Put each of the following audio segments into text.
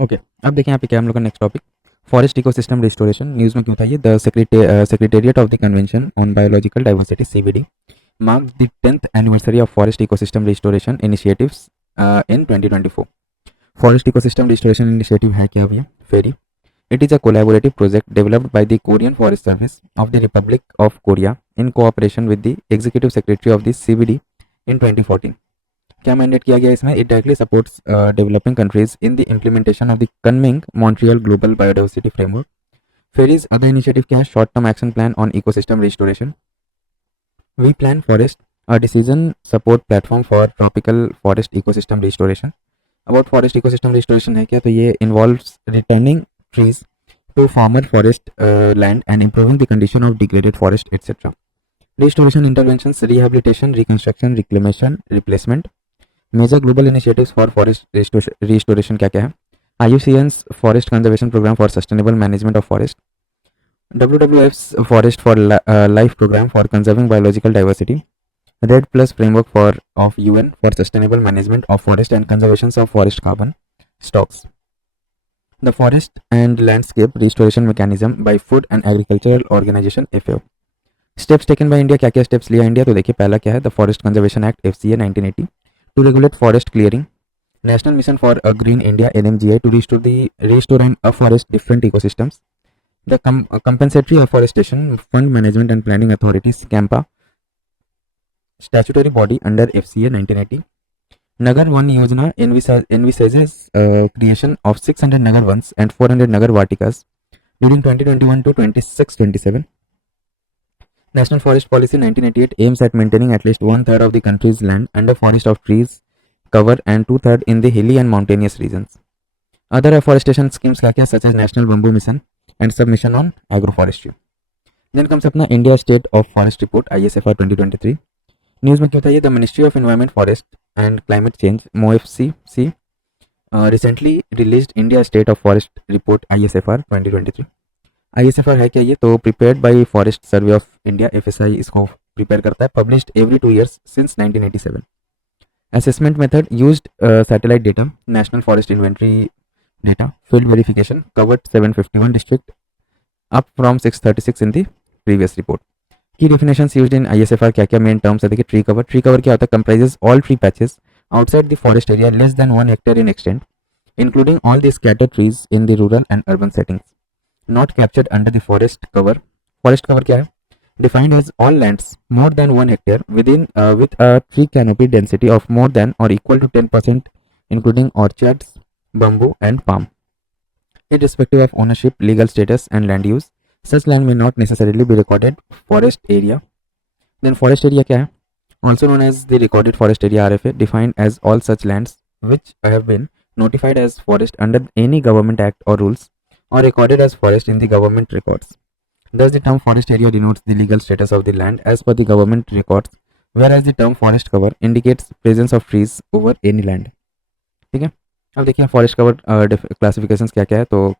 Okay, अब देखिए यहाँ पे क्या हम लोग का next topic forest ecosystem restoration. News में क्यों था ये? The secretariat of the convention on biological diversity CBD marked the 10th anniversary of Forest Ecosystem Restoration Initiatives in 2024. Forest Ecosystem Restoration Initiative है क्या भैया? फेरी। It is a collaborative project developed by the Korean Forest Service of the Republic of Korea in cooperation with the Executive Secretary of the CBD in 2014. क्या mandate किया गया इसमें? It directly supports developing countries in the implementation of the Kunming Montreal Global Biodiversity Framework. FAIRY's other initiative क्या है? Short Term Action Plan on Ecosystem Restoration. We Plan Forest, a decision support platform for tropical forest ecosystem restoration. About forest ecosystem restoration है क्या? तो ये involves returning trees to former forest land and improving the condition of degraded forest, etc. Restoration interventions, rehabilitation, reconstruction, reclamation, replacement. Major global initiatives for forest restoration क्या क्या है? IUCN's Forest Conservation Program for Sustainable Management of Forest, WWF's Forest for Life Program for Conserving Biological Diversity, Red Plus Framework of UN for Sustainable Management of Forest and Conservation of Forest Carbon Stocks, the Forest and Landscape Restoration Mechanism by Food and Agricultural Organization FAO. Steps taken by India, क्या क्या steps लिया India? तो देखिए पहला क्या है? The Forest Conservation Act FCA 1980 to regulate forest clearing, National Mission for a Green India NMGI to restore and afforest different ecosystems, the Compensatory Afforestation Fund Management and Planning Authorities CAMPA, statutory body under FCA 1980. Nagar One Yojana envisages creation of 600 Nagar Vans and 400 Nagar Vatikas during 2021 to 26-27. National Forest Policy 1988 aims at maintaining at least one-third of the country's land under forest of trees cover and two-thirds in the hilly and mountainous regions. Other afforestation schemes such as National Bamboo Mission and Submission on Agroforestry. Then comes अपना India State of Forest Report ISFR 2023. News में क्यों था ये? The ministry of environment forest and climate change MOFCC recently released India state of forest report ISFR 2023. ISFR है क्या ये? तो prepared by forest survey of India FSI इसको prepare करता है, published every 2 years since 1987. Assessment method used satellite data, national forest inventory data, field verification, covered 751 district up from 636 in the previous report. की definitions used in ISFR क्या क्या main terms है? देखिए tree cover. Tree cover क्या होता है? Comprises all tree patches outside the forest area less than 1 hectare in extent including all the scattered trees in the rural and urban settings not captured under the forest cover. Forest cover क्या है? Defined as all lands more than 1 hectare within with a tree canopy density of more than or equal to 10% including orchards, bamboo and palm. Irrespective of ownership, legal status and land use, such land may not necessarily be recorded forest area. Then forest area क्या है? Also known as the recorded forest area RFA, defined as all such lands which have been notified as forest under any government act or rules or recorded as forest in the government records. Thus the term forest area denotes the legal status of the land as per the government records, whereas the term forest cover indicates presence of trees over any land. ठीक है, अब देखिए forest cover classifications क्या क्या है. तो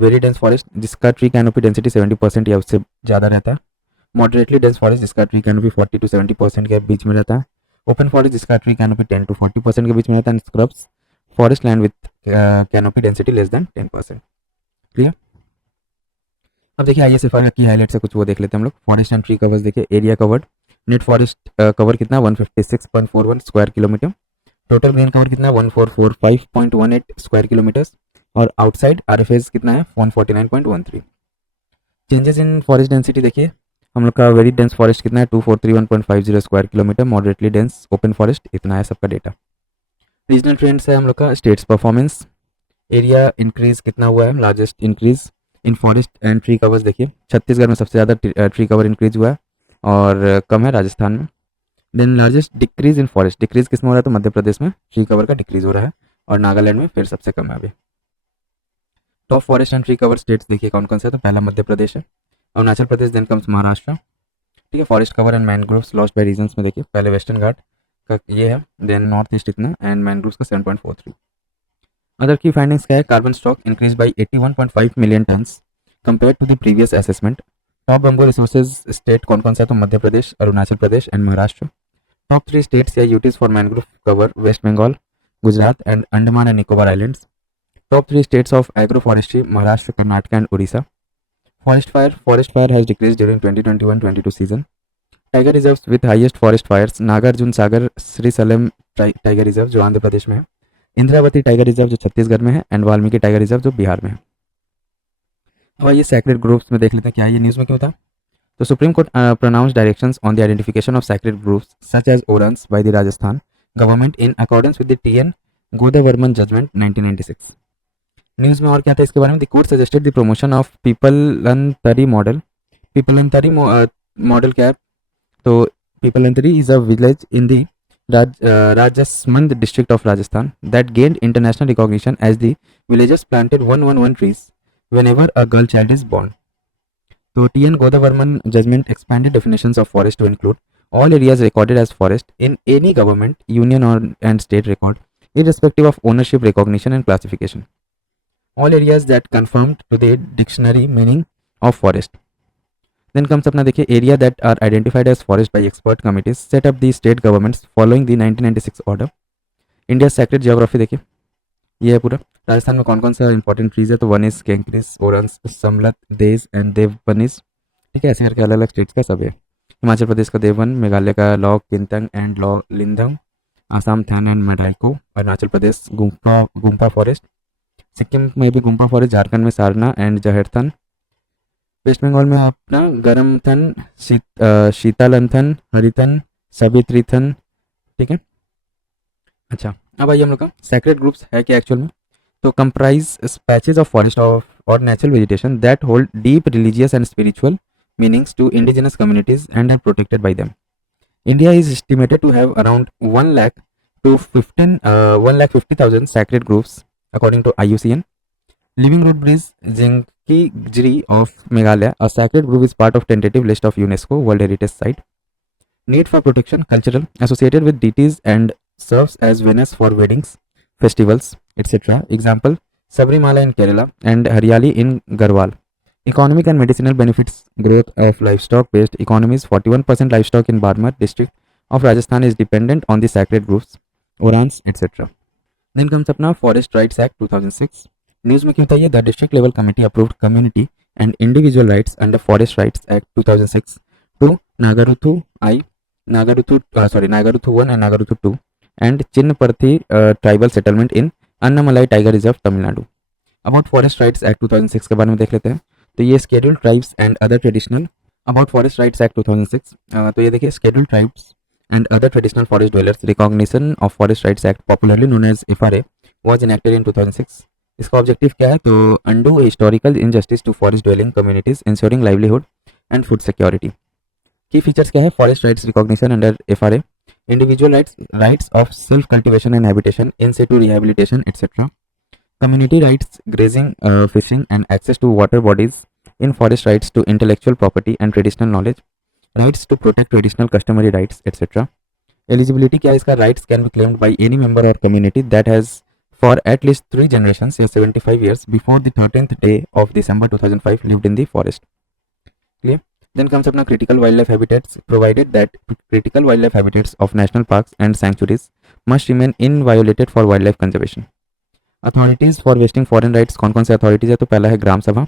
very dense forest जिसका tree canopy density 70% या उससे ज़्यादा रहता है. मॉडरेटली डेंस फॉरेस्ट जिसका ट्री कैनोपी 40 to 70% के बीच में रहता है. ओपन फॉरेस्ट जिसका ट्री कैनोपी 10 to 40% के बीच में रहता है. Scrubs forest land with canopy density less than 10%. Clear. अब देखिए ISFR की हाईलाइट से कुछ वो देख लेते हैं हम लोग. फॉरेस्ट एंड ट्री कवर्स देखिए. Area covered net forest cover कितना 156.41 square kilometre. Total green cover कितना 1445.18 स्क्वायर किलोमीटर्स. और आउटसाइड RFAs कितना है 149.13. चेंजेस इन फॉरेस्ट डेंसिटी देखिए हम लोग का. वेरी डेंस फॉरेस्ट कितना है 2431.50 square kilometre. Moderately dense open forest इतना है सबका डेटा. रीजनल ट्रेंड्स है हम लोग का. States performance. एरिया इंक्रीज कितना हुआ है? Largest increase in forest and tree covers देखिए छत्तीसगढ़ में सबसे ज़्यादा ट्री कवर इंक्रीज हुआ है और कम है राजस्थान में. Then largest decrease in forest. Decrease किस में हो रहा है? तो मध्य प्रदेश में ट्री कवर का डिक्रीज हो रहा है और नागालैंड में फिर सबसे कम है अभी. Top forest and tree cover states देखिए कौन कौन से है. तो पहला मध्य प्रदेश है, अरुणाचल प्रदेश, देन कम्स महाराष्ट्र. ठीक है. Forest cover and mangroves lost by regions में देखिए पहले वेस्टर्न घाट का ये है, देन नॉर्थ ईस्ट इतना एंड मैनग्रोव्स का 7.43. अदर की फाइंडिंग्स क्या है? Carbon stock increase by 81.5 million tons compare to the previous assessment. Top bamboo resources state कौन कौन सा है? तो Madhya Pradesh, Arunachal Pradesh and Maharashtra. Top 3 states या UTs for mangrove cover West Bengal, Gujarat and Andaman and Nicobar islands. Top 3 states of agroforestry: Maharashtra, Karnataka, and Odisha. Forest fire has decreased during 2021-22 season. Tiger reserves with highest forest fires: Nagarjuna Sagar Srisailam tiger reserve जो आंध्र प्रदेश में है, Indravati tiger reserve जो छत्तीसगढ़ में है, and Valmiki tiger reserve जो बिहार में है। अब आइए सैक्रेड ग्रुप्स में देख लेते हैं क्या ये न्यूज़ में क्यों था। तो supreme court pronounced directions on the identification of sacred groups such as Orans by the Rajasthan government in accordance with the TN Godavarman judgment 1996। News में और क्या था इसके बारे में। The court suggested the promotion of Piplantri model. Piplantri model क्या है, तो Piplantri is a village in the Rajsamand district of Rajasthan that gained international recognition as the villagers planted 111 trees whenever a girl child is born। तो TN Godavarman judgment expanded definitions of forest to include all areas recorded as forest in any government, union or and state record, irrespective of ownership, recognition and classification. All areas that conformed to the dictionary meaning of forest. Then comes अपना देखिए area that are identified as forest by expert committees set up the state governments following the 1996 order. India sacred geography देखिए ये है पूरा। राजस्थान में कौन कौन सा इंपॉर्टेंट ट्रीज है, तो वन इज कैंक्रिस, ओरंस, समलत, देज एंड देवबनिस। ठीक है, ऐसे करके अलग अलग स्टेट्स का सब है। हिमाचल प्रदेश का देवन, मेघालय का लॉ किंतंग एंड लॉ लिंदंग, आसाम थैन एंड मेडाइको, अरुणाचल प्रदेश गुम्पा फॉरेस्ट, सिक्किम में भी गुम्पा फॉरेस्ट, झारखंड में सारना एंड जहेरथन, वेस्ट बंगाल में अपना गरमथन, शीतलंथन, हरिथन, सवित्रीथन। ठीक है, अच्छा अब आइए हम लोग का सैक्रेड ग्रुप्स है क्या एक्चुअल में। तो comprise patches of forest of or natural vegetation that hold deep religious and spiritual meanings to indigenous communities and are protected by them. India is estimated to have around 1 lakh to 1,50,000 sacred groves according to IUCN. Living Root Bridge Jingkijri of Meghalaya, a sacred grove is part of tentative list of UNESCO World Heritage Site. Need for protection: cultural, associated with deities and serves as venues for weddings, festivals, etc. Example: Sabrimala in Kerala and Haryali in Garhwal. Economic and medicinal benefits: growth of livestock-based economies. 41% livestock in Barmer district of Rajasthan is dependent on the sacred groves, Orans, etc. Then comes अपना Forest Rights Act 2006. News में क्यों था ये? The District Level Committee approved community and individual rights under Forest Rights Act 2006 to Nagaruthu 1 and Nagaruthu 2 and Chinnaparthi tribal settlement in Annamalai Tiger Reserve, Tamil Nadu. About Forest Rights Act 2006 के बारे में देख लेते हैं। तो ये schedule tribes and other traditional about forest rights act 2006। तो ये देखिए schedule tribes and other traditional forest dwellers recognition of forest rights act popularly known as FRA was enacted in 2006। इसका ऑब्जेक्टिव क्या है? तो undo historical injustice to forest dwelling communities ensuring livelihood and food security. Key features क्या है? Forest rights recognition under FRA, individual rights of self cultivation and habitation, in Situ rehabilitation etcetera, community rights, grazing, fishing and access to water bodies in forest, rights to intellectual property and traditional knowledge, rights to protect traditional customary rights, etc. Eligibility क्या है इसका? rights can be claimed by any member or community that has for at least 3 generations या 75 years before the 13th day of December 2005 lived in the forest. Clear? Then comes अपना critical wildlife habitats, provided that critical wildlife habitats of national parks and sanctuaries must remain inviolated for wildlife conservation. Authorities for wasting foreign rights कौन कौन से authorities है? तो पहला है Gram Sabha,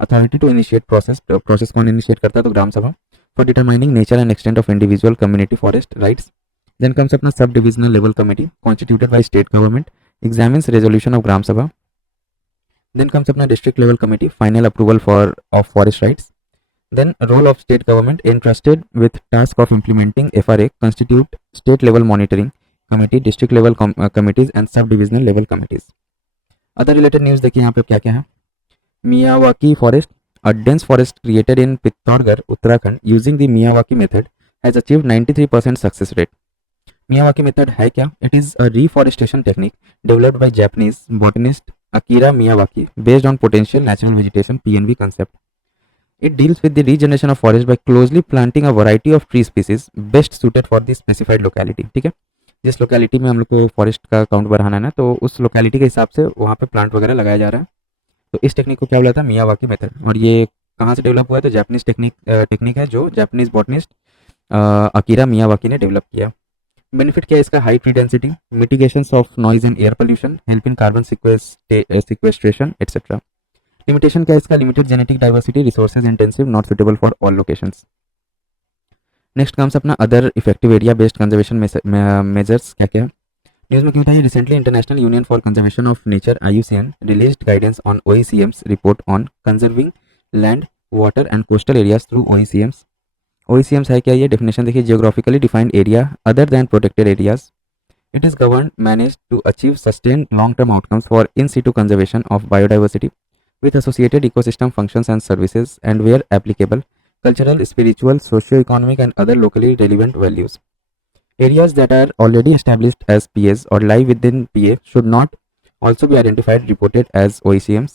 authority to initiate process कौन initiate करता है? तो Gram Sabha, for determining nature and extent of individual community forest rights. Then comes अपना sub divisional level committee constituted by state government examines resolution of Gram Sabha. Then comes अपना district level committee final approval for of forest rights. Then role of state government entrusted with task of implementing FRA constitute state level monitoring committee, district level committees and sub divisional level committees. Other related news देखिए यहाँ पे क्या क्या है। Miyawaki forest, a dense forest created in Pithoragarh Uttarakhand using the Miyawaki method has achieved 93% success rate. Miyawaki method है क्या? It is a reforestation technique developed by Japanese botanist Akira Miyawaki based on potential natural vegetation PNV concept. It deals with the regeneration of forest by closely planting a variety of tree species best suited for the specified locality. ठीक है, जिस locality में हम लोग को forest का count बढ़ाना है ना, तो उस लोकेलिटी के हिसाब से वहाँ पे प्लांट वगैरह लगाया जा रहा है। तो इस टेक्निक को क्या बोला था? Miyawaki method. और ये कहाँ से डेवलप हुआ है? तो जापानीज टेक्निक है जो जापानीज बॉटनिस्ट अकीरा मियावाकी ने डेवलप किया। बेनिफिट क्या है इसका? High tree density, mitigation of noise and air pollution, help in carbon sequestration etcetera. Limitation क्या है इसका? Limited genetic diversity, resources intensive, not suitable for all locations. Next comes अपना other effective area based conservation measures क्या क्या है? News में क्यों था ये? Recently international union for conservation of nature IUCN released guidance on OECM's report on conserving land, water and coastal areas through OECM's। OECM's है क्या? ये डेफिनेशन देखिए, geographically defined area other than protected areas. It is governed, managed to achieve sustained long-term outcomes for in situ conservation of biodiversity with associated ecosystem functions and services, and where applicable, cultural, spiritual, socio-economic, and other locally relevant values. Areas that are already established as PAs or lie within PA should not also be identified, reported as OECMs,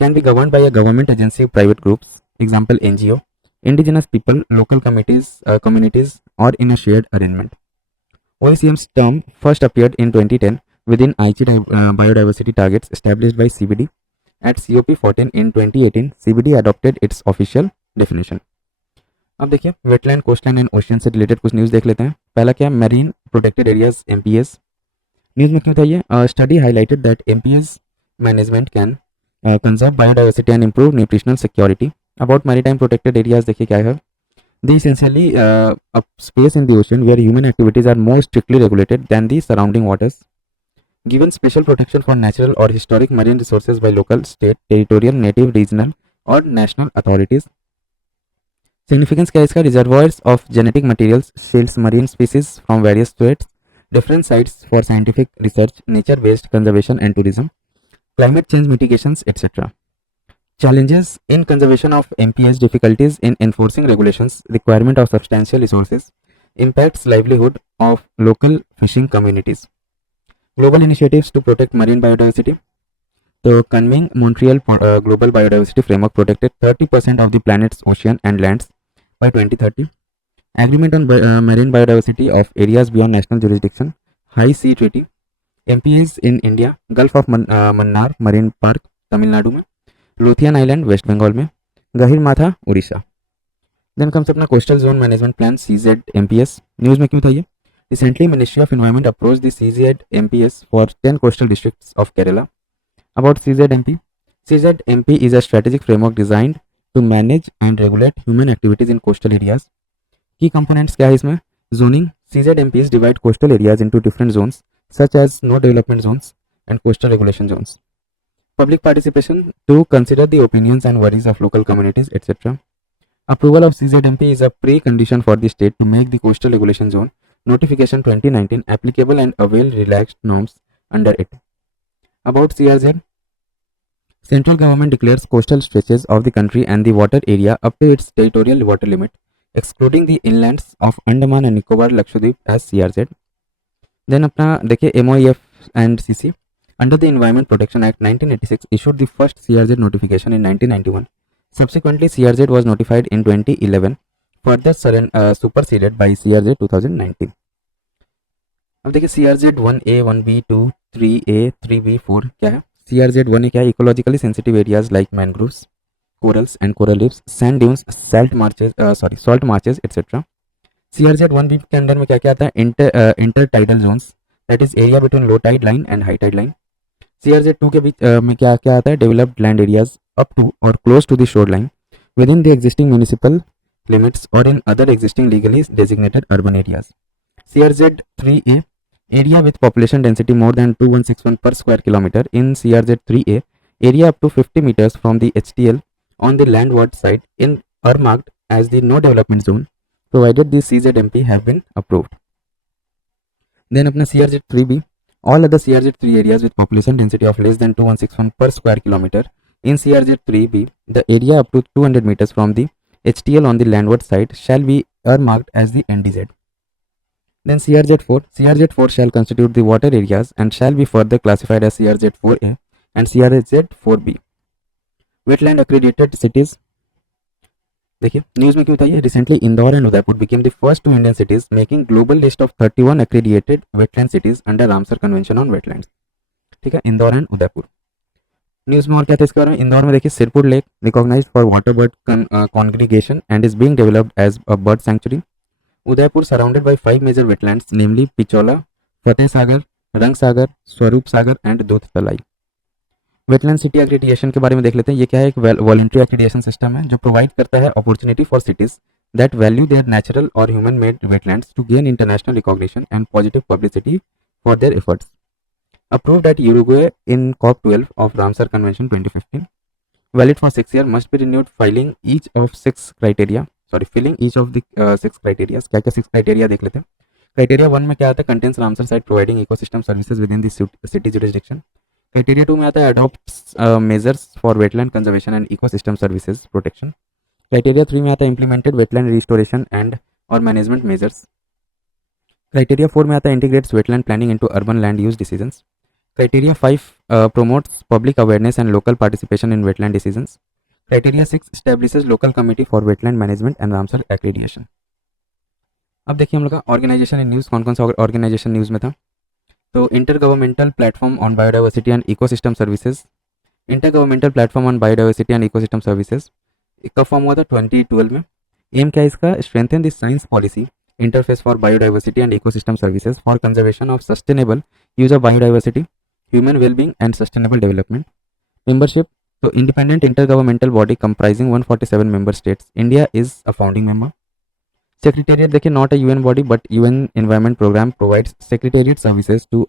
can be governed by a government agency, private groups, example NGO, indigenous people, local communities, or in a shared arrangement. OECM's term first appeared in 2010 within Aichi biodiversity targets established by CBD. At COP14 in 2018, CBD adopted its official definition. अब देखिए wetland, कोस्टलैंड and ocean से related कुछ news देख लेते हैं। पहला क्या है? Marine protected areas MPS। News में क्यों था ये? Study highlighted that MPS management can conserve biodiversity and improve nutritional security. About maritime protected areas देखिए क्या है? They essentially a space in the ocean where human activities are more strictly regulated than the surrounding waters, given special protection for natural or historic marine resources by local, state, territorial, native, regional or national authorities. Significance क्या है इसका? Reservoirs of genetic materials, shells, marine species from various threats, different sites for scientific research, nature-based conservation and tourism, climate change mitigations, etc. Challenges in conservation of MPS, difficulties in enforcing regulations, requirement of substantial resources, impacts livelihood of local fishing communities. Global initiatives to protect marine biodiversity. The Kunming Montreal Global Biodiversity Framework protected 30% of the planet's ocean and lands by 2030. Agreement on marine biodiversity of areas beyond national jurisdiction. High Sea Treaty. MPS in India. Gulf of Mannar Marine Park, Tamil Nadu में। Lothian island waste Bengal में। गहिर माथा Orissa. Then comes अपना coastal zone management plan CZ-MPS। News में क्यों था ये? Recently ministry of environment approach the CZ-MPS for 10 coastal districts of Kerala. About CZ-MP, CZ-MP is a strategic framework designed to manage and regulate human activities in coastal areas. Key components क्या है इसमें? Zoning. CZ-MPs divide coastal areas into different zones such as no development zones and coastal regulation zones. Public participation to consider the opinions and worries of local communities, etc. Approval of CZ-MP is a precondition for the state to make the coastal regulation zone notification 2019 applicable and avail relaxed norms under it. About CRZ, central government declares coastal stretches of the country and the water area up to its territorial water limit, excluding the inlands of Andaman and Nicobar, Lakshadweep as CRZ. Then अपना देखिए MOEF and CC. Under the Environment Protection Act 1986 issued the first CRZ notification in 1991. Subsequently, CRZ was notified in 2011, further superseded by CRZ 2019. अब देखिए CRZ 1A, 1B, 2, 3A, 3B, 4 क्या है? CRZ 1A क्या है? Ecologically sensitive areas like mangroves, corals and coral reefs, sand dunes, salt marshes etcetera. CRZ 1B के अंदर में क्या क्या आता है? Inter tidal zones, that is area between low tide line and high tide line. CRZ 2 के बीच में क्या क्या आता है? Developed land areas up to or close to the shore line within the existing municipal limits or in other existing legally designated urban areas. CRZ 3A, area with population density more than 2161 per square kilometer. In CRZ 3A, area up to 50 meters from the HTL on the landward side are marked as the no development zone, provided the CZ-MP have been approved. Then अपना CRZ 3B, all other CRZ 3 areas with population density of less than 2161 per square kilometer. In CRZ 3B, the area up to 200 meters from the HTL on the landward side shall be marked as the NDZ. Then CRZ 4 shall constitute the water areas and shall be further classified as CRZ 4A and CRZ 4B. Wetland accredited cities. देखिए news में क्यों था ये? Recently Indore and Udaipur became the first two Indian cities making global list of 31 accredited wetland cities under Ramsar Convention on Wetlands. ठीक है, Indore and Udaipur. News में और क्या था इसके बारे में? इंदौर में देखिए Sirpur lake recognised for water bird congregation and is being developed as a bird sanctuary. Udaipur surrounded by 5 major wetlands, namely Pichola, Fateh Sagar, Rang Sagar, Swarup Sagar and Dudh Talai. Wetland city accreditation के बारे में देख लेते हैं। ये क्या है, एक वॉलंटरी एक्रीडिएशन सिस्टम है जो प्रोवाइड करता है opportunity for cities that value their natural or human made wetlands to gain international recognition and positive publicity for their efforts. Approved at Uruguay in COP12 of Ramsar Convention 2015. Valid for 6 years, must be renewed filling each of 6 criteria. Sorry, filling each of the 6 criteria. क्या क्या 6 criteria देख लेते हैं। Criteria 1 में क्या आता है, contains Ramsar site providing ecosystem services with in the city jurisdiction. Criteria 2 में आता है adopt measures for wetland conservation and ecosystem services protection. Criteria 3 में आता है इम्प्लीमेंटेड वेटलैंड रिस्टोरेशन एंड और मैनेजमेंट मेजर्स। क्राइटेरिया 4 में आता है integrates wetland planning into urban land use decisions. Criteria 5 promotes public awareness and local participation in wetland decisions. Criteria 6 establishes local committee for wetland management and Ramsar accreditation. अब देखिए हम लोग का organisation in news, कौन कौन सा organisation news में था। तो inter governmental platform on biodiversity and ecosystem services, inter governmental platform on biodiversity and ecosystem services इसका फॉर्म हुआ था 2012 में। एम क्या है इसका, strengthen the science policy interface for biodiversity and ecosystem services for conservation of sustainable use of biodiversity, human well-being and sustainable development. Membership, so independent intergovernmental body comprising 147 member states. India is a founding member. Secretariat देखिए, not a UN body but UN Environment Program provides secretariat services to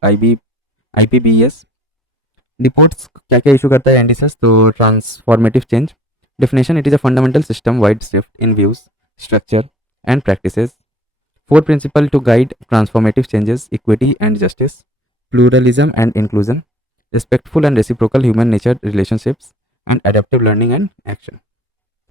IPBES. Reports क्या क्या issue करता है, indices, तो transformative change. Definition, it is a fundamental system-wide shift in views, structure and practices. 4 principles to guide transformative changes: equity and justice, pluralism and inclusion, respectful and reciprocal human nature relationships, and adaptive learning and action.